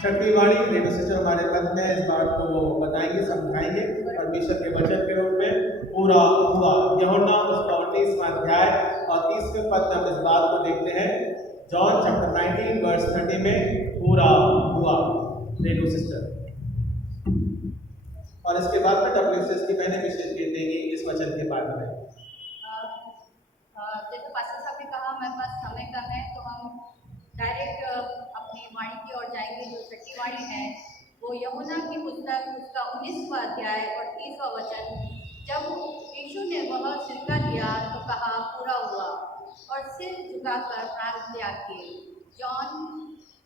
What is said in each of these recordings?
छठवीं वाणी रेणु सिस्टर हमारे मध्य में इस बात को वो बताएंगे, समझाएंगे परमेश्वर के वचन के रूप में पूरा हुआ। यूहन्ना उसका 19वां अध्याय और 30वें पद में हम इस बात को देखते हैं। जॉन चैप्टर 19 वर्स 30 में पूरा हुआ। रेणु सिस्टर और इसके बाद में डब्ल्यूसीएस की बहनें विशेष देंगी इस वचन के बारे में। जैसे पास्टर साहब ने कहा हमारे पास समय कम है तो हम डायरेक्ट अपनी वाणी की ओर जाएंगे। जो छठी वाणी है वो यूहन्ना की पुस्तक उसका 19वां अध्याय और 30वां वचन। जब यीशु ने वह सिरका लिया तो कहा पूरा हुआ और सिर झुकाकर प्राण त्याग किए। जॉन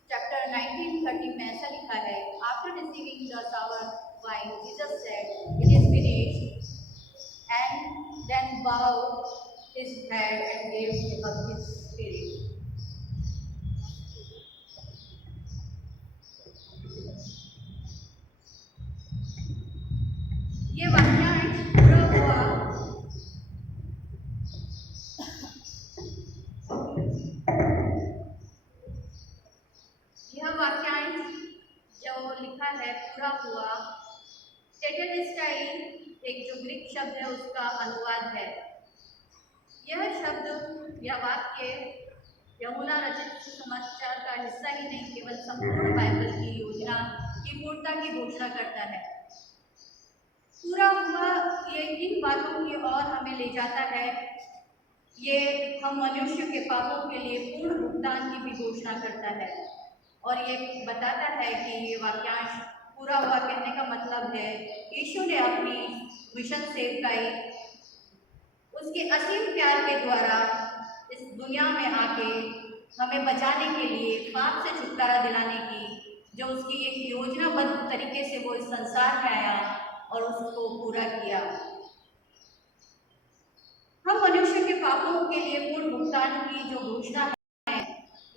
चैप्टर 19:30 में ऐसा लिखा है, after receiving the sour wine Jesus said, it is finished, and then bowed his head and gave up his spirit. ये वाक्यांश पूरा हुआ यह वाक्यांश जो लिखा है पूरा हुआ टेटेलेस्टाई एक जो ग्रीक शब्द है उसका अनुवाद है। यह शब्द या वाक्य यूहन्ना रचित समाचार का हिस्सा ही नहीं केवल संपूर्ण बाइबल की योजना की पूर्णता की घोषणा करता है। पूरा हुआ ये इन बातों की ओर हमें ले जाता है। ये हम मनुष्य के पापों के लिए पूर्ण भुगतान की भी घोषणा करता है और ये बताता है कि ये वाक्यांश पूरा हुआ कहने का मतलब है यीशु ने अपनी मिशन सेवकाई उसके असीम प्यार के द्वारा इस दुनिया में आके हमें बचाने के लिए पाप से छुटकारा दिलाने की जो उसकी एक योजनाबद्ध तरीके से वो इस संसार में आया और उसको पूरा किया। हम मनुष्य के पापों के लिए पूर्ण भुगतान की जो घोषणा है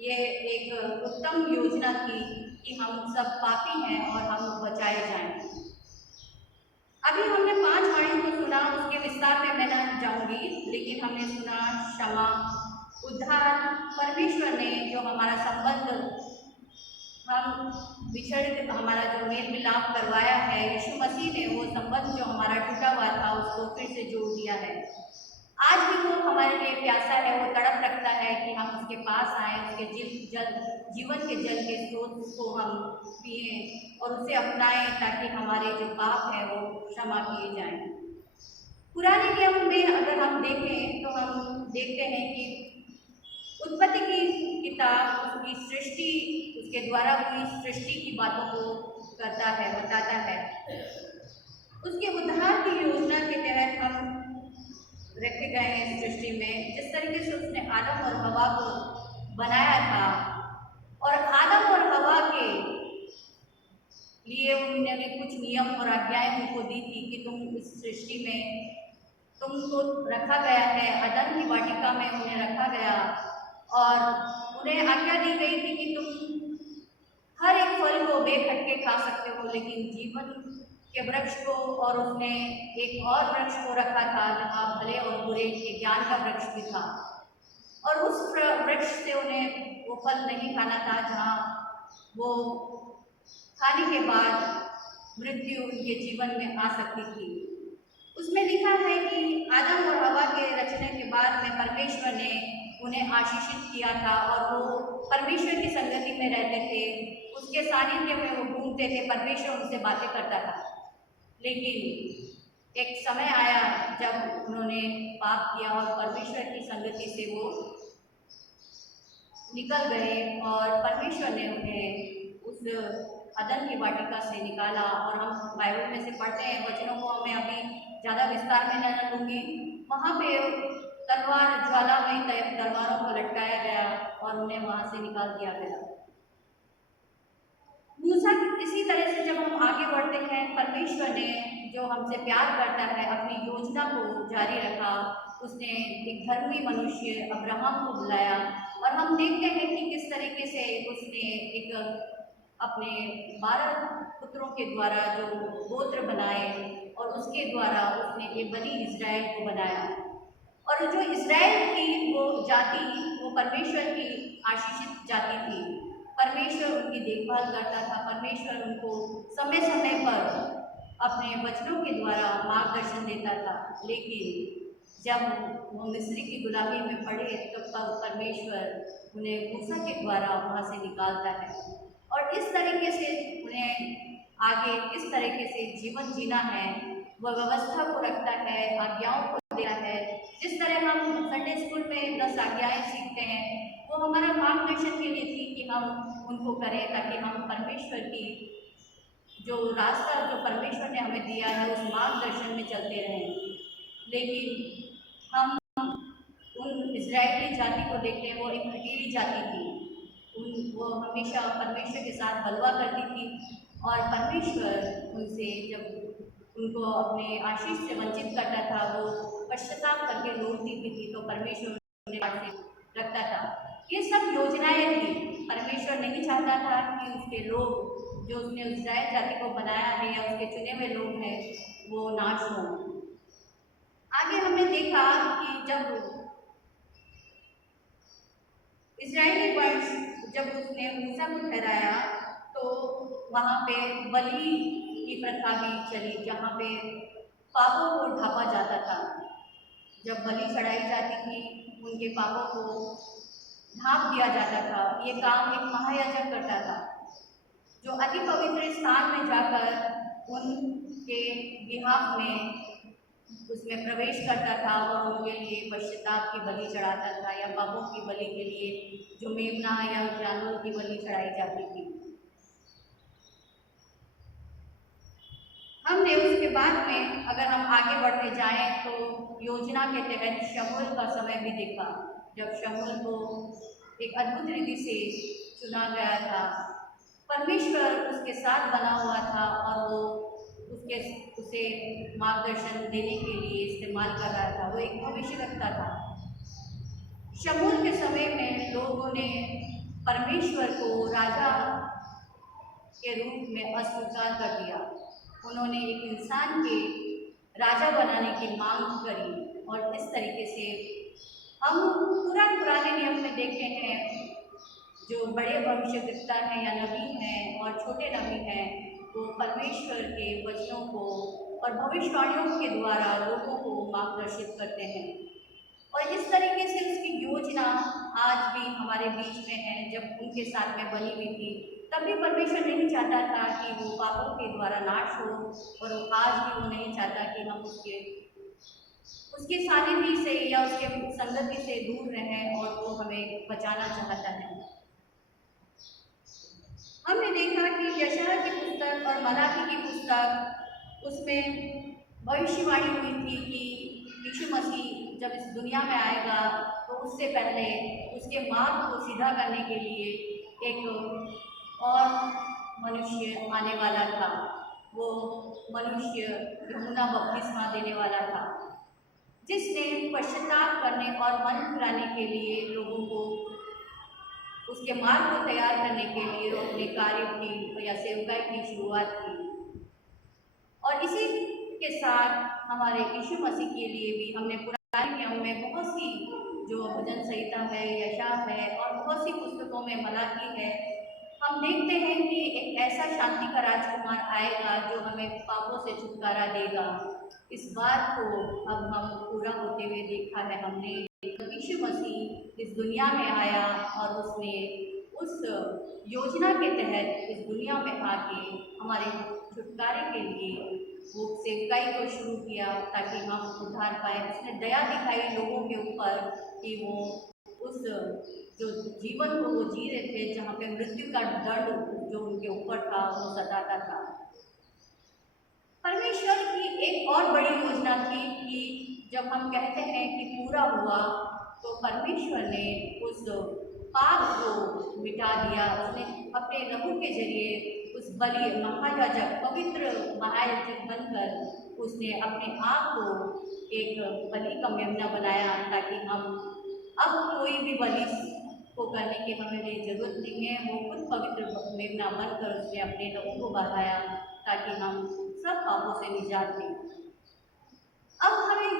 ये एक उत्तम योजना थी कि हम सब पापी हैं और हम बचाए जाएं। अभी हमने 5 वाणियों को सुना, उसके विस्तार में मैं न जाऊंगी, लेकिन हमने सुना क्षमा, उद्धार, परमेश्वर ने जो हमारा संबंध हम बिछड़ हमारा जो मेल मिलाप करवाया है, यीशु मसीह ने वो संबंध जो हमारा टूटा हुआ था उसको फिर से जोड़ दिया है। आज भी वो हमारे लिए प्यासा है, वो तड़प रखता है कि हम उसके पास आए, उसके जीवन के जल के स्रोत को हम पिए और उसे अपनाएं ताकि हमारे जो पाप है वो क्षमा किए जाएं। पुराने नियम में अगर हम देखें तो हम देखते हैं कि उत्पत्ति की किताब उसकी सृष्टि उसके द्वारा हुई सृष्टि की बातों को करता है, बताता है। उसके उद्धार की योजना के तहत हम रखे गए हैं इस सृष्टि में। जिस तरीके से उसने आदम और हवा को बनाया था और आदम और हवा के लिए उन्होंने कुछ नियम और आज्ञाएं उनको दी थी कि तुम इस सृष्टि में तुमको रखा गया है, अदन की वाटिका में उन्हें रखा गया और उन्हें आज्ञा दी गई थी कि तुम हर एक फल को बेखटके खा सकते हो, लेकिन जीवन के वृक्ष को और उसने एक और वृक्ष को रखा था जहाँ भले और बुरे के ज्ञान का वृक्ष भी था और उस वृक्ष से उन्हें वो फल नहीं खाना था जहाँ वो खाने के बाद मृत्यु उनके जीवन में आ सकती थी। उसमें लिखा है कि आदम और हवा के रचने के बाद में परमेश्वर ने उन्हें आशीषित किया था और वो परमेश्वर की संगति में रहते थे, उसके सानिध्य में वो घूमते थे, परमेश्वर उनसे बातें करता था। लेकिन एक समय आया जब उन्होंने पाप किया और परमेश्वर की संगति से वो निकल गए और परमेश्वर ने उन्हें उस अदन की वाटिका से निकाला। और हम बाइबल में से पढ़ते हैं, वचनों को हमें अभी ज़्यादा विस्तार में न लूँगी। वहाँ पे तलवार ज्वालामयी तलवारों को लटकाया गया और उन्हें वहाँ से निकाल दिया गया। दूसरा, इसी तरह से जब हम आगे बढ़ते हैं, परमेश्वर ने जो हमसे प्यार करता है अपनी योजना को जारी रखा। उसने एक धर्मी मनुष्य अब्राहम को बुलाया और हम देखते हैं कि किस तरीके से उसने एक अपने 12 पुत्रों के द्वारा जो गोत्र बनाए और उसके द्वारा उसने ये बनी इज़राइल को बनाया। और जो इज़राइल थी वो जाति, वो परमेश्वर की आशीषित जाति थी। परमेश्वर उनकी देखभाल करता था, परमेश्वर उनको समय समय पर अपने वचनों के द्वारा मार्गदर्शन देता था। लेकिन जब वो मिस्री की गुलामी में पड़े तो परमेश्वर उन्हें मूसा के द्वारा वहाँ से निकालता है और इस तरीके से उन्हें आगे किस तरीके से जीवन जीना है वह व्यवस्था को रखता है, आज्ञाओं को देता है। जिस तरह हम संडे स्कूल में 10 आज्ञाएं सीखते हैं, वो हमारा मार्गदर्शन के लिए थी कि हम उनको करें ताकि हम परमेश्वर की जो रास्ता जो परमेश्वर ने हमें दिया है उस मार्गदर्शन में चलते रहें। लेकिन हम उन इज़राइली जाति को देखते हैं, वो एक अकेली जाति थी। वो हमेशा परमेश्वर के साथ बलवा करती थी और परमेश्वर उनसे जब उनको अपने आशीष से वंचित करता था, वो पश्चाताप करके लौटती थी तो परमेश्वर उन्हें रखता था। ये सब योजनाएं थी। परमेश्वर नहीं चाहता था कि उसके लोग जो उसने इज़राइल जाति को बनाया है या उसके चुने हुए लोग हैं वो नाश हों। आगे हमने देखा कि जब इज़राइली वंश जब उसने मूसा को ठहराया तो वहाँ पे बलि की प्रथा भी चली, जहाँ पे पापों को ढांपा जाता था। जब बलि चढ़ाई जाती थी उनके पापों को ढांप दिया जाता था। ये काम एक महायाजक करता था जो अति पवित्र स्थान में जाकर उनके बिहाफ में उसमें प्रवेश करता था और उनके लिए पश्चाताप की बलि चढ़ाता था या पापों की बलि के लिए जो मेमना या जानवर की बलि चढ़ाई जाती थी। हमने उसके बाद में अगर हम आगे बढ़ते जाएं तो योजना के तहत शमूएल का समय भी देखा, जब शमूएल को एक अद्भुत रीति से चुना गया था। परमेश्वर उसके साथ बना हुआ था और वो उसे मार्गदर्शन देने के लिए इस्तेमाल कर रहा था। वो एक भविष्यवक्ता था। शमूएल के समय में लोगों ने परमेश्वर को राजा के रूप में अस्वीकार कर दिया। उन्होंने एक इंसान के राजा बनाने की मांग करी और इस तरीके से हम पुराने नियम में देखते हैं जो बड़े भविष्यवक्ता हैं या नबी हैं और छोटे नबी हैं, वो परमेश्वर के वचनों को और भविष्यवाणियों के द्वारा लोगों को मार्गदर्शित करते हैं। और इस तरीके से उसकी योजना आज भी हमारे बीच में है। जब उनके साथ में बनी हुई थी तब भी परमेश्वर नहीं चाहता था कि वो पापों के द्वारा नाश हो और आज भी वो नहीं चाहता कि हम उसके सानिध्य से या उसके संगति से दूर रहें और वो हमें बचाना चाहता है। हमने देखा कि यशायाह की पुस्तक और मलाकी की पुस्तक उसमें भविष्यवाणी हुई थी कि यीशु मसीह जब इस दुनिया में आएगा तो उससे पहले उसके मार्ग को सीधा करने के लिए एक और मनुष्य आने वाला था। वो मनुष्य यूहन्ना बपतिस्मा देने वाला था, जिसने पश्चाताप करने और मन फिराने के लिए लोगों को उसके मार्ग को तैयार करने के लिए अपने कार्य की या सेवकाई की शुरुआत की। और इसी के साथ हमारे यीशु मसीह के लिए भी हमने पुराने नियम में बहुत सी जो भजन संहिता है, यशायाह है और बहुत सी पुस्तकों में मलाकी है, हम देखते हैं कि एक ऐसा शांति का राजकुमार आएगा जो हमें पापों से छुटकारा देगा। इस बात को अब हम पूरा होते हुए देखा है। हमने यीशु मसीह इस दुनिया में आया और उसने उस योजना के तहत इस दुनिया में आके हमारे छुटकारे के लिए वो सेवकाई को शुरू किया ताकि हम उद्धार पाए। उसने दया दिखाई लोगों के ऊपर कि वो उस जो जीवन को वो जी रहे थे जहाँ पे मृत्यु का दंड जो उनके ऊपर था वो सताता था। परमेश्वर की एक और बड़ी योजना थी कि जब हम कहते हैं कि पूरा हुआ तो परमेश्वर ने उस पाप को मिटा दिया। उसने अपने लहू के जरिए उस बलि महायाजक पवित्र महायाजक बनकर उसने अपने आप को एक बलि का मेमना बनाया, ताकि हम अब कोई भी बलि को करने की हमें लिए जरूरत नहीं है। वो खुद पवित्र मेमना बनकर उसने अपने लहू को बहाया, ताकि हम सब पापों से निजात लें। अब हमें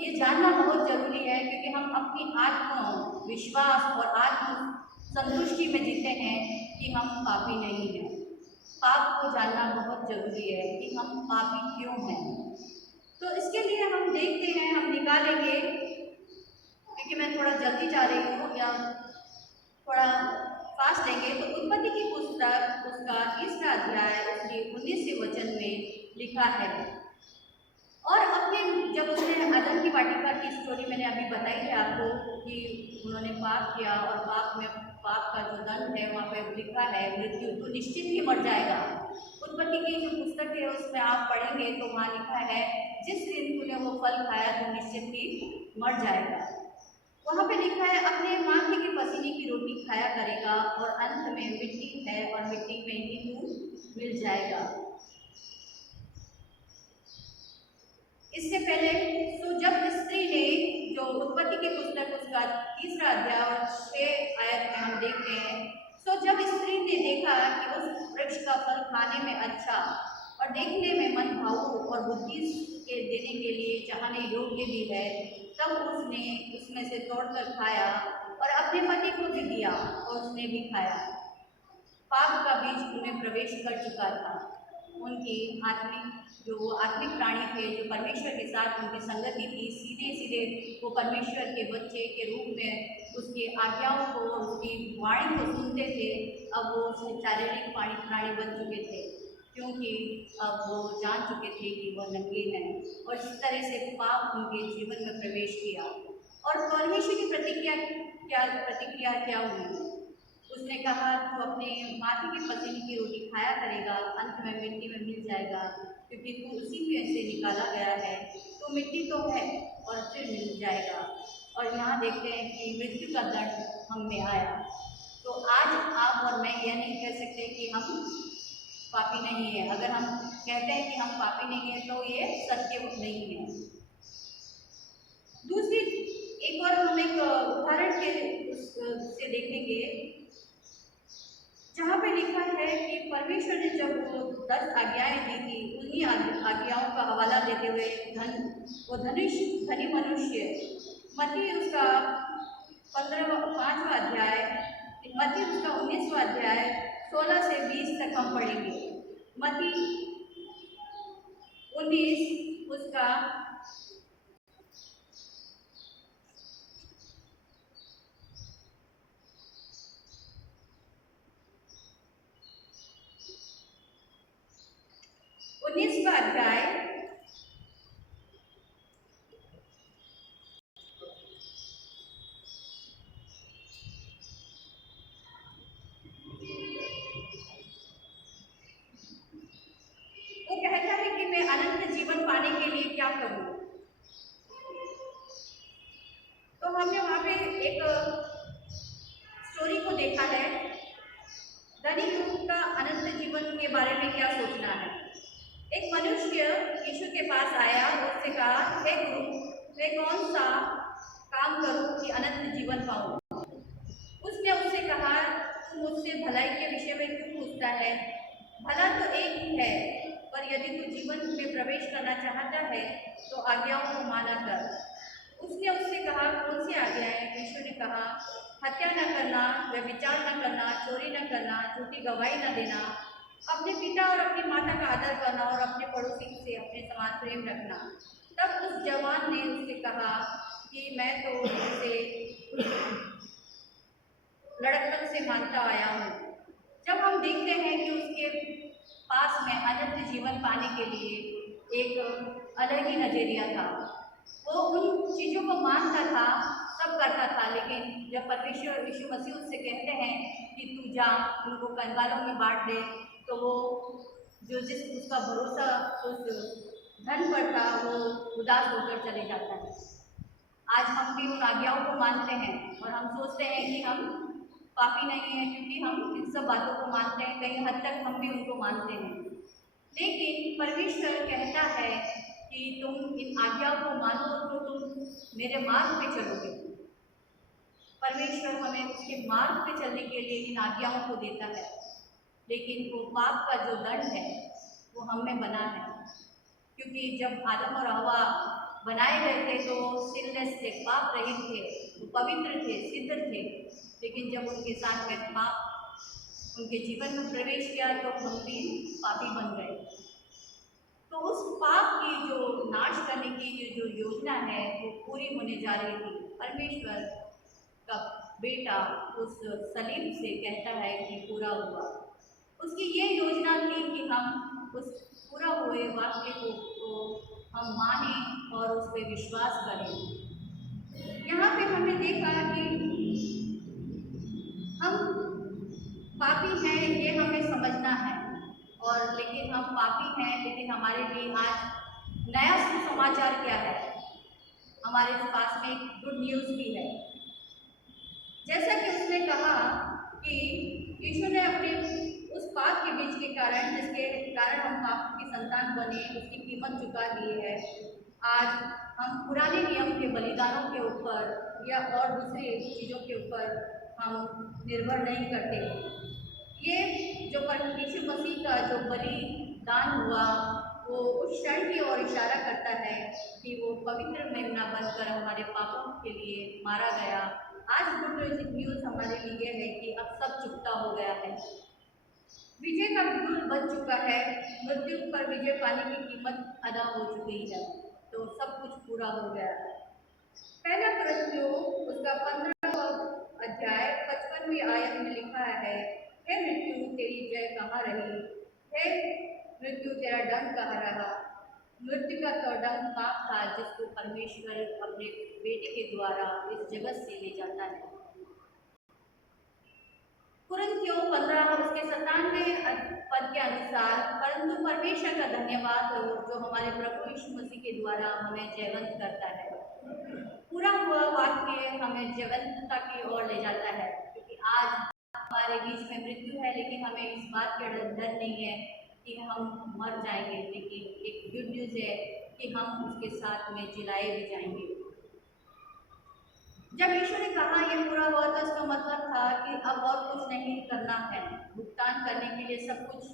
ये जानना बहुत जरूरी है, क्योंकि हम अपनी आत्म विश्वास और आत्म संतुष्टि में जीते हैं कि हम पापी नहीं हैं। पाप को जानना बहुत जरूरी है कि हम पापी क्यों हैं। तो इसके लिए हम देखते हैं, हम निकालेंगे, क्योंकि मैं थोड़ा जल्दी जा रही हूँ या थोड़ा फास्ट लेंगे। तो उत्पत्ति की पुस्तक उसका 3वां अध्याय उसके 19वें वचन में लिखा है। और अपने जब उसने आदम की वाटिका की स्टोरी मैंने अभी बताई है आपको कि उन्होंने पाप किया और पाप का जो दंड है वहाँ पे लिखा है मृत्यु, तो निश्चित ही मर जाएगा। उत्पत्ति की जो पुस्तक है उसमें आप पढ़ेंगे तो वहाँ लिखा है जिस दिन तूने वो फल खाया तो निश्चित ही मर जाएगा। वहाँ पे लिखा है अपने माथे के पसीने की रोटी खाया करेगा और अंत में मिट्टी है और मिट्टी में ही तू मिल जाएगा। इससे पहले तो जब स्त्री ने जो उत्पत्ति की पुस्तक उसका 3वां अध्याय और 6 आयत में हम देखते हैं, तो जब स्त्री ने देखा कि उस वृक्ष का फल खाने में अच्छा और देखने में मन भावु और बुद्धि के देने के लिए चाहने योग्य भी है, तब उसने उसमें से तोड़कर खाया और अपने पति को भी दिया और उसने भी खाया। पाप का बीज उनमें प्रवेश कर चुका था। उनकी आत्मिक प्राणी थे जो परमेश्वर के साथ उनकी संगति थी, सीधे सीधे वो परमेश्वर के बच्चे के रूप में उसकी आज्ञाओं को और उसकी वाणी को सुनते थे। अब वो शारीरिक प्राणी बन चुके थे, क्योंकि अब वो जान चुके थे कि वो नंगे हैं, और इस तरह से पाप उनके जीवन में प्रवेश किया। और परमेश्वर की प्रतिक्रिया क्या हुई? उसने कहा तू अपने माथे के पसीने की रोटी खाया करेगा, अंत में मिट्टी में मिल जाएगा, क्योंकि तू उसी में से निकाला गया है। तो मिट्टी तो है और फिर मिल जाएगा। और यहाँ देखते हैं कि मृत्यु का दंड हम में आया। तो आज आप और मैं यह नहीं कह सकते कि हम पापी नहीं है। अगर हम कहते हैं कि हम पापी नहीं है तो ये सत्य नहीं है। दूसरी एक और हम एक उदाहरण के से देखेंगे, जहाँ पे लिखा है कि परमेश्वर ने जब वो 10 आज्ञाएं दी थी, उन्हीं आज्ञाओं का हवाला देते हुए धनी मनुष्य मत्ती उसका 5वां अध्याय, मत्ती उसका 19वां अध्याय 16 से 20 तक हम पढ़ेंगे। मत्ती 19 उसका 19वां अध्याय वो कहता है कि मैं अनंत जीवन पाने के लिए क्या करूं। तो हमने वहां पे एक स्टोरी को देखा है, धनी लोग का अनंत जीवन के बारे में क्या सोचना है। एक मनुष्य यीशु के पास आया और उससे कहा, हे गुरु, मैं कौन सा काम करूं कि अनंत जीवन पाऊं। उसने उससे कहा, तू मुझसे भलाई के विषय में क्यों पूछता है? भला तो एक ही है, पर यदि तू जीवन में प्रवेश करना चाहता है तो आज्ञाओं को माना कर। उसने उससे कहा, कौन सी आज्ञाएं? यीशु ने कहा, हत्या न करना, व्यभिचार न करना, चोरी न करना, झूठी गवाही न देना, अपने पिता और अपनी माता का आदर करना और अपने पड़ोसी से अपने समान प्रेम रखना। तब उस जवान ने उससे कहा कि मैं तो उसे लड़कपन से मानता आया हूँ। जब हम देखते हैं कि उसके पास में अनंत जीवन पाने के लिए एक अलग ही नजरिया था, वो उन चीज़ों को मानता था, सब करता था, लेकिन जब परमेश्वर यीशु मसीह उससे कहते हैं कि तू जा, उनको कंगालों में बांट दे, तो वो उसका भरोसा उस धन पर था, वो उदास होकर चले जाता है। आज हम भी उन आज्ञाओं को मानते हैं और हम सोचते हैं कि हम पापी नहीं हैं, क्योंकि हम इन सब सब बातों को मानते हैं, कहीं हद तक हम भी उनको मानते हैं। लेकिन परमेश्वर कहता है कि तुम इन आज्ञाओं को मानो तो तुम मेरे मार्ग पे चलोगे। परमेश्वर हमें उसके मार्ग पे चलने के लिए इन आज्ञाओं को देता है, लेकिन वो पाप का जो दंड है वो हम में बना है। क्योंकि जब आदम और हवा बनाए गए थे तो वो सिनलेस थे, पाप रहित थे, वो पवित्र थे, सिद्ध थे। लेकिन जब उनके साथ में पाप उनके जीवन में प्रवेश किया तो हम भी पापी बन गए। तो उस पाप की जो नाश करने की जो योजना है वो पूरी होने जा रही थी। परमेश्वर का बेटा उस सलीब से कहता है कि पूरा हुआ। उसकी ये योजना थी कि हम उस पूरा हुए वाक्य को हम माने और उस पर विश्वास करें। यहाँ पे हमने देखा कि हम पापी हैं ये हमें समझना है, और लेकिन हम पापी हैं, लेकिन हमारे लिए आज नया सुसमाचार क्या है, हमारे पास में गुड न्यूज़ भी है। जैसा कि उसने कहा कि यीशु ने अपने उस पाप के बीज के कारण, जिसके कारण हम पाप की संतान बने, उसकी कीमत चुका दी है। आज हम पुराने नियम के बलिदानों के ऊपर या और दूसरी चीज़ों के ऊपर हम निर्भर नहीं करते। ये जो यीशु मसीह का जो बलिदान हुआ वो उस क्षण की ओर इशारा करता है कि वो पवित्र मेमना बनकर हमारे पापों के लिए मारा गया। आज गुड न्यूज़ हमारे लिए है कि अब सब चुकता हो गया है, विजय का बिल्कुल बच चुका है, मृत्यु पर विजय पाने की कीमत अदा हो चुकी है, तो सब कुछ पूरा हो गया है। पहला कुरिन्थियों उसका 15वां अध्याय 55वीं आयत में लिखा है, हे मृत्यु तेरी जय कहाँ रही, हे मृत्यु तेरा दंड कहाँ रहा। मृत्यु का तो दंड पाप था जिसको परमेश्वर अपने बेटे के द्वारा इस जगत से ले जाता है। कुरिन्थियों 15 उसके 97वें पद के अनुसार, परंतु परमेश्वर का धन्यवाद हो जो हमारे प्रभु यीशु मसीह के द्वारा हमें जयवंत करता है। पूरा हुआ वाक्य हमें जयवंतता की ओर ले जाता है, क्योंकि आज हमारे बीच में मृत्यु है, लेकिन हमें इस बात का डर नहीं है कि हम मर जाएंगे, लेकिन एक गुड न्यूज़ है कि हम उसके साथ में जिलाए भी जाएंगे। जब यीशु ने कहा ये पूरा हुआ तो इसका मतलब था कि अब और कुछ नहीं करना है, भुगतान करने के लिए सब कुछ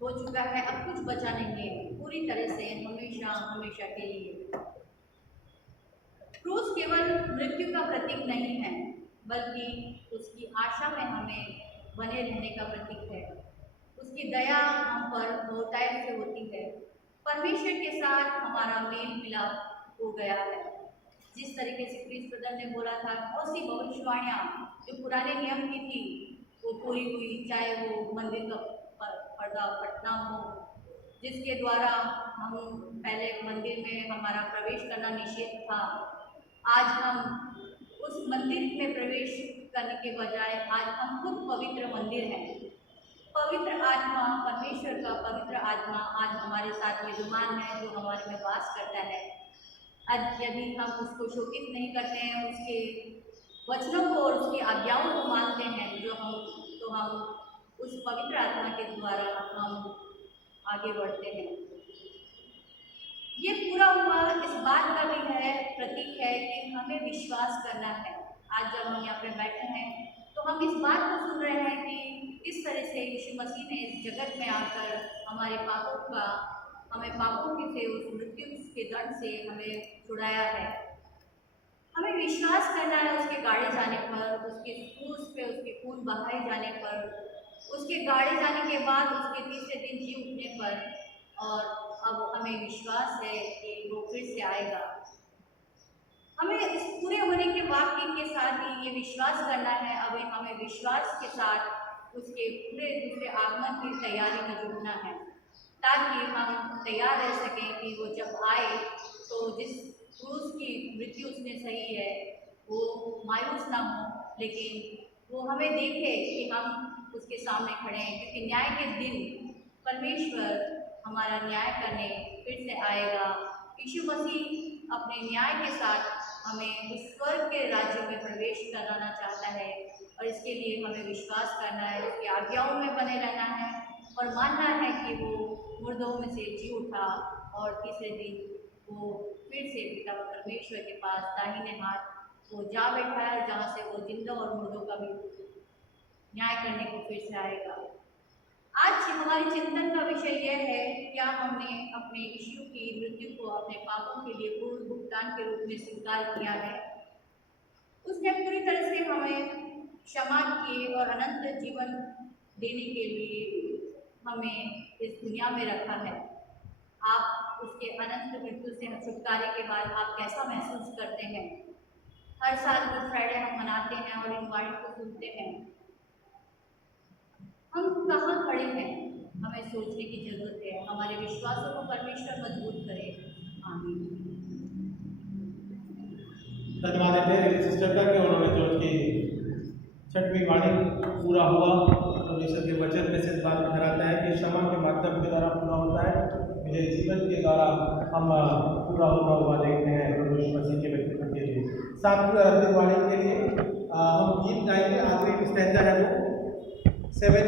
हो चुका है, अब कुछ बचा नहीं है, पूरी तरह से हमेशा हमेशा के लिए। क्रूस केवल मृत्यु का प्रतीक नहीं है, बल्कि उसकी आशा में हमें बने रहने का प्रतीक है। उसकी दया हम पर बहुतायत से होती है। परमेश्वर के साथ हमारा मेल मिलाप हो गया है। जिस तरीके से क्रिस ब्रदर ने बोला था, बहुत सी भविष्यवाणियाँ जो पुराने नियम की थी वो पूरी हुई, चाहे वो मंदिर का पर्दा फटना हो, जिसके द्वारा हम पहले मंदिर में हमारा प्रवेश करना निषेध था। आज हम उस मंदिर में प्रवेश करने के बजाय आज हम खुद पवित्र मंदिर हैं। पवित्र आत्मा, परमेश्वर का पवित्र आत्मा आज हमारे साथ विद्यमान है, जो हमारे में वास करता है। आज यदि हम उसको शोकित नहीं करते हैं, उसके वचनों को और उसकी आज्ञाओं को मानते हैं, तो हम उस पवित्र आत्मा के द्वारा हम आगे बढ़ते हैं। ये पूरा हुआ इस बात का भी है, प्रतीक है कि हमें विश्वास करना है। आज जब हम यहाँ पे बैठे हैं तो हम इस बात को सुन रहे हैं कि किस तरह से यीशु मसीह ने इस जगत में आकर हमारे पापों का, हमें पापों के से उस मृत्यु के दंड से हमें छुड़ाया है। हमें विश्वास करना है उसके गाड़े जाने पर, उसके क्रूस पे उसके खून बहाए जाने पर, उसके गाड़े जाने के बाद उसके तीसरे दिन जी उठने पर, और अब हमें विश्वास है कि वो फिर से आएगा। हमें इस पूरे होने के वाक्य के साथ ही ये विश्वास करना है। अब हमें विश्वास के साथ उसके पूरे दूसरे आगमन की तैयारी में जुटना है, ताकि हम तैयार रह सकें कि वो जब आए तो जिस क्रूस की मृत्यु उसने सही है वो मायूस ना हो, लेकिन वो हमें देखे कि हम उसके सामने खड़े हैं। क्योंकि न्याय के दिन परमेश्वर हमारा न्याय करने फिर से आएगा। यीशु मसीह अपने न्याय के साथ हमें उस स्वर्ग के राज्य में प्रवेश कराना चाहता है, और इसके लिए हमें विश्वास करना है, उसकी आज्ञाओं में बने रहना है और मानना है कि वो मुर्दों में से जी उठा और तीसरे दिन वो फिर से पिता परमेश्वर के पास दाहिने हाथ वो जा बैठा है, जहाँ से वो जिंदा और मुर्दों का भी न्याय करने को फिर से आएगा। आज हमारे चिंतन का विषय यह है, क्या हमने अपने यीशु की मृत्यु को अपने पापों के लिए पूर्ण भुगतान के रूप में स्वीकार किया है। उसने पूरी तरह से हमें क्षमा किए और अनंत जीवन देने के लिए हमें इस दुनिया में रखा है। आप उसके अनंत मृत्यु से छुटकारे के बाद आप कैसा महसूस करते हैं? हर साल गुड फ्राइडे हम मनाते हैं और इन वाणी को सुनते हैं। हम कहाँ खड़े हैं, हमें सोचने की जरूरत है। हमारे विश्वासों को परमेश्वर मजबूत करे। आमीन। धन्यवाद देते हैं सिस्टर का कि उन्होंने जो कि छठवीं वाणी पूरा हुआ, परमेश्वर के वचन में से इस बात ठहराता है कि क्षमा के माध्यम के द्वारा पूरा होता है। मेरे जीवन के द्वारा हम पूरा हुआ देखते हैं प्रभु यीशु मसीह के व्यक्तित्व के लिए। सातवीं और अंतिम वाणी के लिए हम गीत गाएंगे। आखिरी स्टैंजा है वो 7